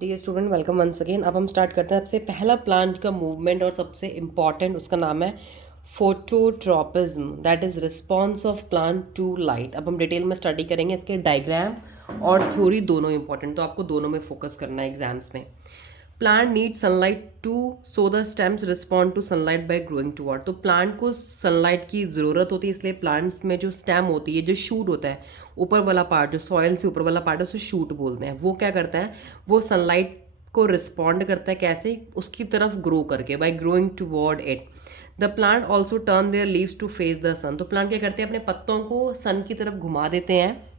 Dear student, welcome once again. अब हम start करते हैं। सबसे पहला प्लांट का मूवमेंट और सबसे इम्पॉर्टेंट उसका नाम है phototropism, that is response of plant to light. अब हम डिटेल में स्टडी करेंगे। इसके डायग्राम और थ्योरी दोनों इंपॉर्टेंट, तो आपको दोनों में फोकस करना है एग्जाम्स में। Plant need sunlight to so the stems respond to sunlight by growing toward. तो प्लांट को सनलाइट की ज़रूरत होती है, इसलिए प्लांट्स में जो स्टेम होती है, जो शूट होता है, ऊपर वाला पार्ट, जो सॉइल से ऊपर वाला पार्ट है उसे शूट बोलते हैं। वो क्या करता है, वो सनलाइट को रिस्पॉन्ड करता है। कैसे? उसकी तरफ ग्रो करके, by growing toward it. The plant also turn their leaves to face the sun. तो प्लांट क्या करते हैं, अपने पत्तों को सन की तरफ घुमा देते हैं।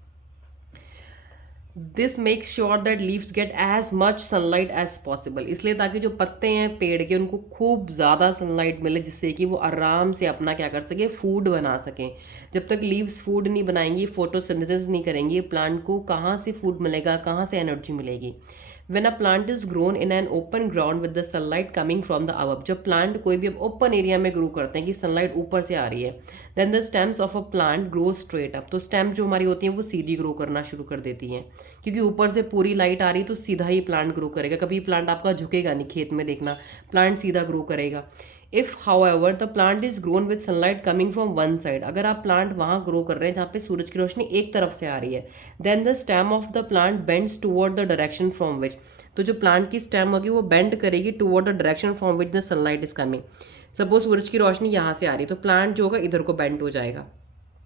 This makes sure that leaves get as much sunlight as possible, इसलिए ताकि जो पत्ते हैं पेड़ के उनको खूब ज़्यादा सनलाइट मिले, जिससे कि वो आराम से अपना क्या कर सके, फूड बना सकें। जब तक लीव्स फूड नहीं बनाएंगी, फोटोसिंथेसिस नहीं करेंगी, प्लांट को कहाँ से फूड मिलेगा, कहाँ से एनर्जी मिलेगी। When a plant is grown in an open ground with the sunlight coming from the above, जब प्लांट कोई भी ओपन एरिया में ग्रो करते हैं कि सनलाइट ऊपर से आ रही है, then the stems of a plant grow straight up. तो स्टेम जो हमारी होती हैं वो सीधी ग्रो करना शुरू कर देती हैं, क्योंकि ऊपर से पूरी लाइट आ रही है तो सीधा ही प्लांट ग्रो करेगा। कभी प्लांट आपका झुकेगा नहीं, खेत में देखना प्लांट सीधा ग्रो करेगा। If however the plant is grown with sunlight coming from one side, अगर आप प्लांट वहाँ ग्रो कर रहे हैं जहाँ पे सूरज की रोशनी एक तरफ से आ रही है, then the stem of the plant bends toward the direction from which. तो जो प्लांट की स्टेम होगी वो बेंड करेगी toward the direction from which the sunlight is coming. Suppose सूरज की रोशनी यहाँ से आ रही है तो प्लांट जो होगा इधर को बेंड हो जाएगा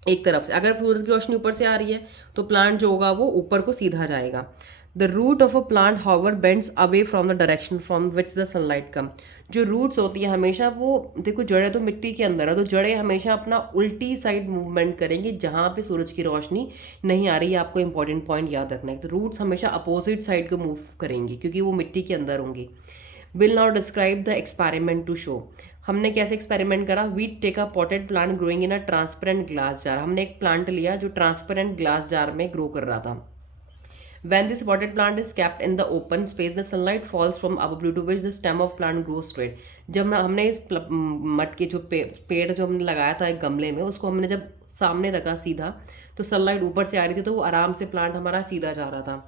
एक तरफ से। अगर सूरज की रोशनी ऊपर से आ रही है तो प्लांट जो होगा वो ऊपर को सीधा जाएगा। The root of a plant however bends away from the direction from which the sunlight come. जो रूट्स होती है हमेशा वो, देखो जड़ें तो मिट्टी के अंदर है, तो जड़ें हमेशा अपना उल्टी साइड मूवमेंट करेंगी जहाँ पे सूरज की रोशनी नहीं आ रही है। आपको इंपॉर्टेंट पॉइंट याद रखना है। तो रूट्स हमेशा अपोजिट साइड को मूव करेंगी क्योंकि वो मिट्टी के अंदर होंगी। Will now describe the experiment to show. हमने कैसे एक्सपेरिमेंट करा। We take a potted plant growing in a transparent glass jar. हमने एक प्लांट लिया जो ट्रांसपेरेंट ग्लास जार में ग्रो कर रहा था। When this potted plant is kept in the open space, the sunlight falls from above due to which the stem of plant grows straight. जब हमने इस मट के जो पेड़ जो हमने लगाया था एक गमले में, उसको हमने जब सामने रखा सीधा, तो सनलाइट ऊपर से आ रही थी तो वो आराम से प्लांट हमारा सीधा जा रहा था।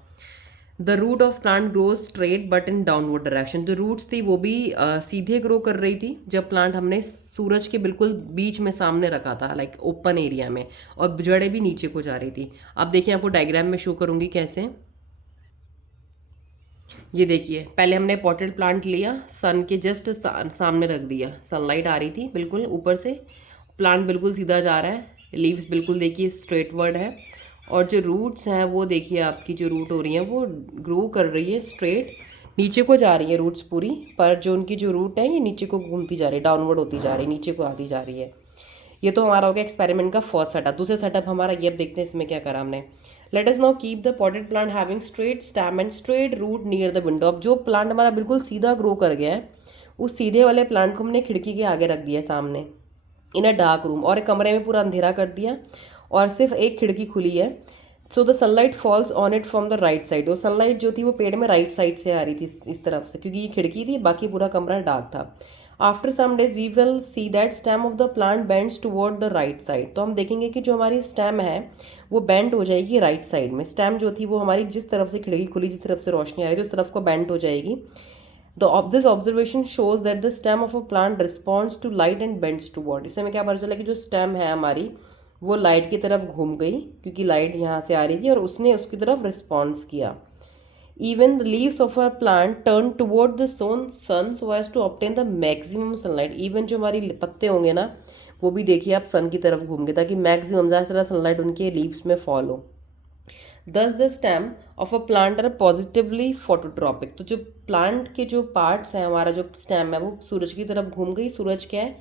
The root of plant grows straight but in downward direction. जो रूट्स थी वो भी सीधे ग्रो कर रही थी जब प्लांट हमने सूरज के बिल्कुल बीच में सामने रखा था, लाइक ओपन एरिया में, और जड़ें भी नीचे को जा रही थी। अब देखिए, आपको डायग्राम में शो करूंगी कैसे। ये देखिए, पहले हमने पॉटेड प्लांट लिया, सन के जस्ट सामने रख दिया, सनलाइट आ रही थी बिल्कुल ऊपर से, प्लांट बिल्कुल सीधा जा रहा है, लीव्स बिल्कुल देखिए स्ट्रेटवर्ड है, और जो रूट्स हैं वो देखिए, आपकी जो रूट हो रही हैं वो ग्रो कर रही है स्ट्रेट, नीचे को जा रही है रूट्स पूरी, पर जो उनकी जो रूट है ये नीचे को घूमती जा रही है, डाउनवर्ड होती जा रही है, नीचे को आती जा रही है। ये तो हमारा हो गया एक्सपेरिमेंट का फर्स्ट सेटअप। दूसरे सेटअप हमारा ये, अब देखते हैं इसमें क्या करा हमने। Let us now keep the potted plant having straight stem and straight root near the window. अब जो प्लांट हमारा बिल्कुल सीधा ग्रो कर गया है, उस सीधे वाले प्लांट को हमने खिड़की के आगे रख दिया सामने, इन अ डार्क रूम, और एक कमरे में पूरा अंधेरा कर दिया और सिर्फ एक खिड़की खुली है। So the sunlight falls on it from the right side. वो सनलाइट जो थी वो पेड़ में राइट साइड से आ रही थी, इस तरफ से, क्योंकि ये खिड़की थी, बाकी पूरा कमरा डार्क था। After some days we will see that stem of the plant bends toward the right side. तो हम देखेंगे कि जो हमारी स्टेम है वो बेंड हो जाएगी राइट साइड में। स्टेम जो थी वो हमारी जिस तरफ से खिड़की खुली, जिस तरफ से रोशनी आ रही थी, उस तरफ को बेंड हो जाएगी। This observation shows that the stem of a plant responds to light and bends toward. इससे हमें क्या पता चला कि जो स्टेम है हमारी वो लाइट की तरफ घूम गई, क्योंकि लाइट यहाँ से आ रही थी और उसने उसकी तरफ रिस्पॉन्स किया। Even the leaves of our plant turn toward the sun so as to obtain the maximum sunlight. Even जो हमारी पत्ते होंगे ना, वो भी देखिए आप सन की तरफ घूमेंगे ताकि मैक्सिमम ज़्यादा से ज़्यादा सनलाइट उनके लीव्स में फॉल हो। Thus the stem of a plant are positively phototropic. तो जो प्लांट के जो पार्ट्स हैं, हमारा जो स्टेम है वो सूरज की तरफ घूम गई। सूरज क्या है,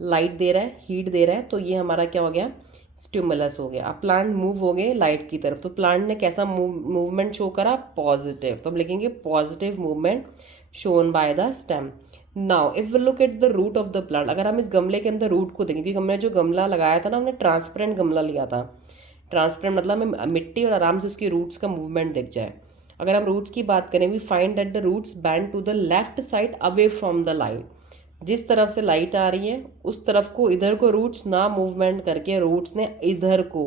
लाइट दे रहा है, हीट दे रहा है, तो ये हमारा क्या हो गया, स्टिमुलस हो गया। अब प्लांट मूव हो गए लाइट की तरफ, तो प्लांट ने कैसा मूवमेंट शो करा, पॉजिटिव। तो हम लिखेंगे positive movement shown by the stem. Now if we look at the root of the plant, अगर हम इस गमले के अंदर रूट को देखें, क्योंकि हमने जो गमला लगाया था ना, हमने ट्रांसपेरेंट गमला लिया था। ट्रांसपेरेंट मतलब हमें मिट्टी और आराम से उसकी रूट्स का मूवमेंट दिख जाए। अगर हम रूट्स की बात करें, we find that the roots bend to the left side away from the light. जिस तरफ से लाइट आ रही है उस तरफ को, इधर को रूट्स ना मूवमेंट करके रूट्स ने इधर को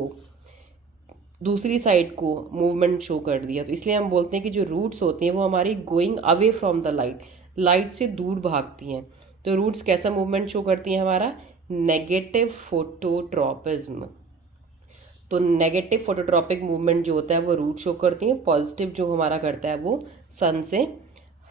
दूसरी साइड को मूवमेंट शो कर दिया। तो इसलिए हम बोलते हैं कि जो रूट्स होती हैं वो हमारी going away from the light, light से दूर भागती हैं। तो रूट्स कैसा मूवमेंट शो करती हैं? हमारा नेगेटिव फोटोट्रॉपिज्म। तो नेगेटिव फोटोट्रॉपिक मूवमेंट जो होता है वो रूट शो करती है, पॉजिटिव जो हमारा करता है वो सन से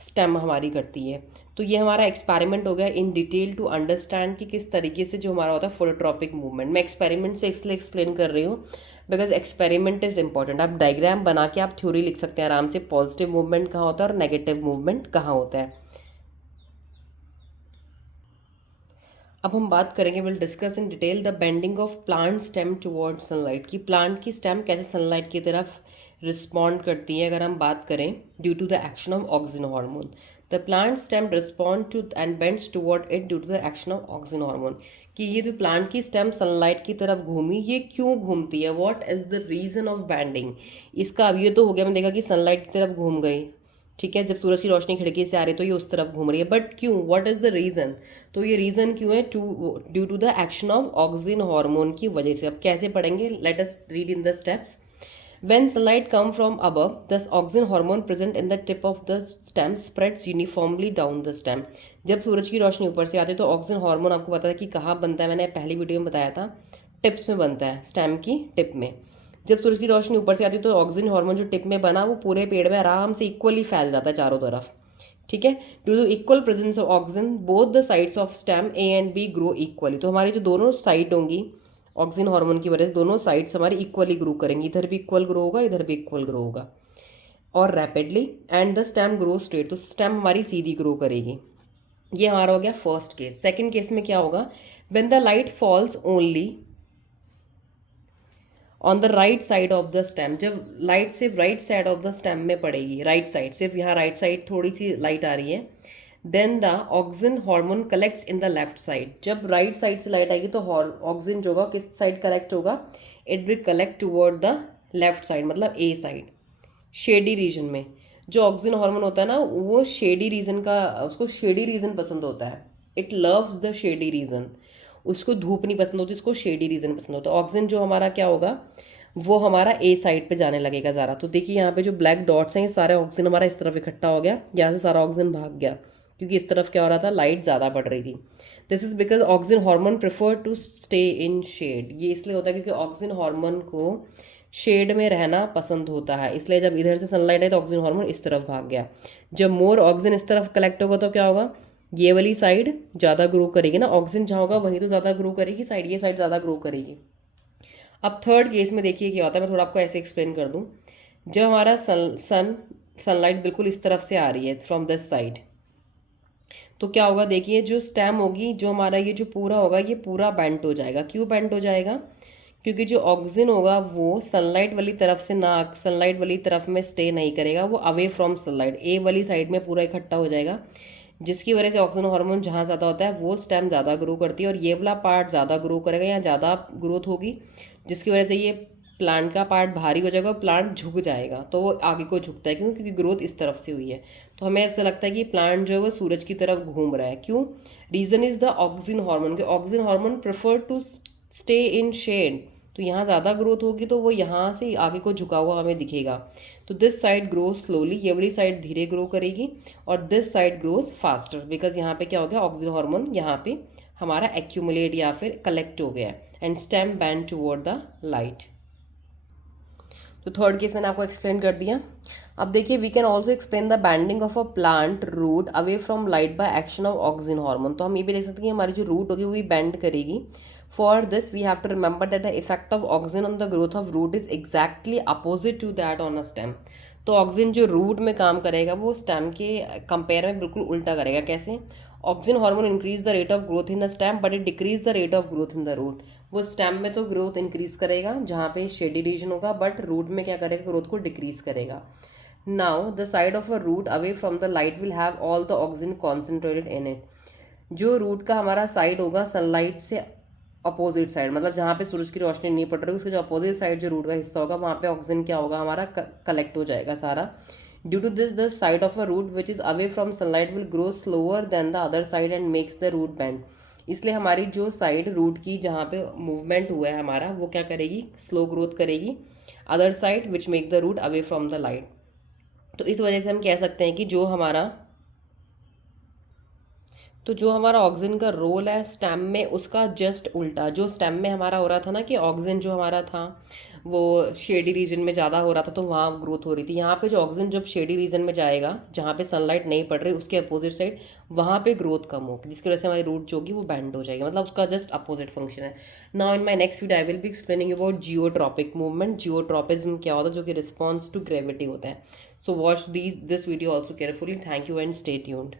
स्टेम हमारी करती है। तो ये हमारा एक्सपेरिमेंट हो गया इन डिटेल टू अंडरस्टैंड कि किस तरीके से जो हमारा होता है फोटोट्रॉपिक मूवमेंट। मैं एक्सपेरिमेंट से इसलिए एक्सप्लेन कर रही हूँ बिकॉज एक्सपेरिमेंट इज़ इंपॉर्टेंट। आप डायग्राम बना के आप थ्योरी लिख सकते हैं आराम से, पॉजिटिव मूवमेंट कहाँ होता है और नेगेटिव मूवमेंट कहाँ होता है। अब हम बात करेंगे, will discuss in detail the bending of plant stem towards sunlight, कि प्लांट की स्टेम कैसे सनलाइट की तरफ रिस्पॉन्ड करती है। अगर हम बात करें due to the action of oxygen hormone, the plant stem respond to and bends toward it due to the action of oxygen hormone, कि ये जो प्लांट की स्टेम सनलाइट की तरफ घूमी, ये क्यों घूमती है, what is the reason of bending इसका। अब ये तो हो गया, मैंने देखा कि सनलाइट की तरफ घूम गई, ठीक है, जब सूरज की रोशनी खिड़की से आ रही है तो ये उस तरफ घूम रही है, बट क्यों, व्हाट इज़ द रीज़न। तो ये रीज़न क्यों है? Due to the action of oxygen hormone की वजह से। अब कैसे पढ़ेंगे, let us read in the steps. When sunlight come from above, the oxygen hormone present in the tip of the stem spreads uniformly down the stem. जब सूरज की रोशनी ऊपर से आती है तो ऑक्सीजन हार्मोन आपको पता है कि कहाँ बनता है, मैंने पहली वीडियो में बताया था, टिप्स में बनता है, स्टेम की टिप में। जब सूरज की रोशनी ऊपर से आती है तो ऑक्सीजन हार्मोन जो टिप में बना वो पूरे पेड़ में आराम से इक्वली फैल जाता है चारों तरफ, ठीक है। Due to equal presence of oxygen both the sides of stem A and B grow equally. तो हमारी जो दोनों साइड होंगी ऑक्सीजन हार्मोन की वजह से दोनों साइड्स हमारी इक्वली ग्रो करेंगी, इधर भी इक्वल ग्रो होगा, इधर भी इक्वल ग्रो होगा और rapidly, and the stem grow straight, तो स्टेम हमारी सीधी ग्रो करेगी। ये हमारा हो गया फर्स्ट केस। सेकंड केस में क्या होगा, when the light falls only on the right side of the stem, जब लाइट सिर्फ right side of the stem में पड़ेगी, राइट साइड, सिर्फ यहाँ राइट साइड थोड़ी सी लाइट आ रही है, then the oxygen hormone collects in the left side. जब राइट साइड से लाइट आएगी तो ऑक्सीजन जो होगा किस साइड कलेक्ट होगा, it will collect toward the left side, मतलब ए साइड, शेडी रीजन में। जो ऑक्सीजन हार्मोन होता है ना वो शेडी रीजन का, उसको शेडी रीजन पसंद होता है, it loves the shady region, उसको धूप नहीं पसंद होती, उसको शेडी रीजन पसंद होता है। ऑक्सीजन जो हमारा क्या होगा वो हमारा ए साइड पे जाने लगेगा ज़्यादा। तो देखिए यहाँ पे जो ब्लैक डॉट्स हैं ये सारे ऑक्सीजन हमारा इस तरफ इकट्ठा हो गया, यहाँ से सारा ऑक्सीजन भाग गया क्योंकि इस तरफ क्या हो रहा था, लाइट ज़्यादा पड़ रही थी। This is because oxygen hormone prefer to stay in shade, ये इसलिए होता है क्योंकि ऑक्सीजन हार्मोन को शेड में रहना पसंद होता है, इसलिए जब इधर से सनलाइट है तो ऑक्सीजन हार्मोन इस तरफ भाग गया। जब मोर ऑक्सीजन इस तरफ कलेक्ट होगा तो क्या होगा, ये वाली साइड ज़्यादा ग्रो करेगी ना, ऑक्सीजन जहाँ होगा वहीं तो ज़्यादा ग्रो करेगी साइड, ये साइड ज़्यादा ग्रो करेगी। अब थर्ड केस में देखिए क्या होता है, मैं थोड़ा आपको ऐसे एक्सप्लेन कर दूँ। जब हमारा सनलाइट बिल्कुल इस तरफ से आ रही है फ्रॉम दिस साइड, तो क्या होगा, देखिए जो स्टेम होगी, जो हमारा ये जो पूरा होगा ये पूरा बेंट हो जाएगा। क्यों बेंट हो जाएगा, क्योंकि जो ऑक्सीजन होगा वो सनलाइट वाली तरफ से ना, सनलाइट वाली तरफ में स्टे नहीं करेगा, वो अवे फ्रॉम सनलाइट ए वाली साइड में पूरा इकट्ठा हो जाएगा, जिसकी वजह से ऑक्सीजन हार्मोन जहाँ ज़्यादा होता है वो स्टेम ज़्यादा ग्रो करती है और ये वाला पार्ट ज़्यादा ग्रो करेगा, यहाँ ज़्यादा ग्रोथ होगी, जिसकी वजह से ये प्लांट का पार्ट भारी हो जाएगा और प्लांट झुक जाएगा, तो वो आगे को झुकता है। क्यों, क्योंकि ग्रोथ इस तरफ से हुई है। तो हमें ऐसा लगता है कि प्लांट जो है वो सूरज की तरफ घूम रहा है। क्यों, reason is the oxygen hormone, के oxygen hormone prefer to stay in shade, तो यहाँ ज़्यादा ग्रोथ होगी तो वो यहाँ से आगे को झुका हुआ हमें दिखेगा। तो दिस साइड ग्रो स्लोली, ये वाली साइड धीरे ग्रो करेगी और this side grows faster, because यहाँ पे क्या हो गया, ऑक्सीजन हार्मोन यहाँ पे हमारा एक्यूमुलेट या फिर कलेक्ट हो गया and stem bend toward the light. तो थर्ड केस मैंने आपको एक्सप्लेन कर दिया। अब देखिए, we can also explain the bending of a plant root away from light by action of oxygen hormone. तो हम ये भी देख सकते हैं कि हमारी जो रूट होगी वो भी बेंड करेगी। For this we have to remember that the effect of oxygen on the growth of root is exactly opposite to that on a stem. तो ऑक्सीजन जो रूट में काम करेगा वो स्टेम के कंपेयर में बिल्कुल उल्टा करेगा। कैसे, oxygen hormone increase the rate of growth in the stem but it decrease the rate of growth in the root. वो स्टेम में तो ग्रोथ इंक्रीज करेगा जहाँ पे शेडी रीजन होगा, बट रूट में क्या करेगा, ग्रोथ को डिक्रीज करेगा। Now the side of a root away from the light will have all the oxygen concentrated in it. जो रूट का हमारा साइड होगा सनलाइट से अपोजिट साइड, मतलब जहाँ पे सूरज की रोशनी नहीं पड़ रही उसके जो अपोजिट साइड जो रूट का हिस्सा होगा वहाँ पे ऑक्सीजन क्या होगा, हमारा कलेक्ट हो जाएगा सारा। Due to this the side of a root which is away from sunlight will grow slower than the other side and makes the root bend. इसलिए हमारी जो साइड रूट की जहाँ पे मूवमेंट हुआ है हमारा, वो क्या करेगी, स्लो ग्रोथ करेगी other side which make the root away from the light. तो इस वजह से हम कह सकते हैं कि जो हमारा ऑक्सीजन का रोल है स्टेम में, उसका जस्ट उल्टा, जो स्टेम में हमारा हो रहा था ना कि ऑक्सीजन जो हमारा था वो शेडी रीजन में ज़्यादा हो रहा था तो वहाँ ग्रोथ हो रही थी, यहाँ पे जो ऑक्सीजन जब शेडी रीजन में जाएगा जहाँ पे सनलाइट नहीं पड़ रही उसके अपोजिट साइड, वहाँ पे ग्रोथ कम होगी, जिसकी वजह से हमारी रूट जो होगी वो बैंड हो जाएगी, मतलब उसका जस्ट अपोजिट फंक्शन है। Now in my next video I will be explaining about geotropic movement. Geotropism क्या होता है, जो कि रिस्पॉन्स टू ग्रेविटी होता है। So watch this video also carefully. Thank you and stay tuned.